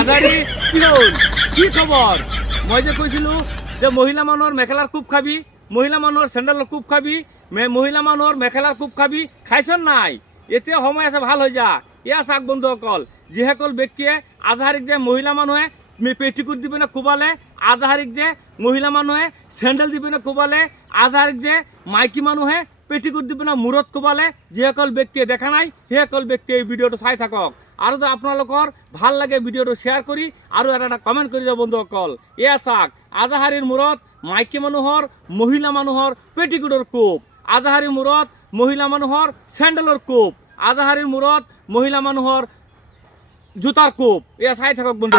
আধারি কি খবর? মই যে কৈছিলো যে মহিলা মানুহৰ মেখেলাৰ কোপ খাবি, মহিলা মানুহৰ চেণ্ডেলৰ কোপ খাবি, মহিলা মানুহৰ মেখেলাৰ কোপ খাবি, খাইছ নাই? এতিয়া সময় আছে, ভাল হৈ যা। এয়া চাওক বন্ধুসকল, যিসকল ব্যক্তিয়ে আধাৰিক যে মহিলা মানুহে পেটিকুট দি পিনে কোবালে, আধাৰিক যে মহিলা মানুহে চেণ্ডেল দি পিনে কোবালে, আধাৰিক যে মাইকী মানুহে পেটিকুট দি পিনে মূৰত কোবালে, যিসকল ব্যক্তিয়ে দেখা নাই সেইসকল ব্যক্তিয়ে এই ভিডিঅ'টো চাই থাকক। আৰু যদি আপোনালোকৰ ভাল লাগে ভিডিঅ'টো শ্বেয়াৰ কৰি আৰু এটা কমেণ্ট কৰি দিব বন্ধুসকল। এয়া চাওক, আধাহাৰীৰ মূৰত মাইকী মানুহৰ মহিলা মানুহৰ পেটিকুটৰ কোপ, আধাহাৰীৰ মূৰত মহিলা মানুহৰ চেণ্ডেলৰ কোপ, আধাহাৰীৰ মূৰত মহিলা মানুহৰ জোতাৰ কোপ। এয়া চাই থাকক বন্ধু।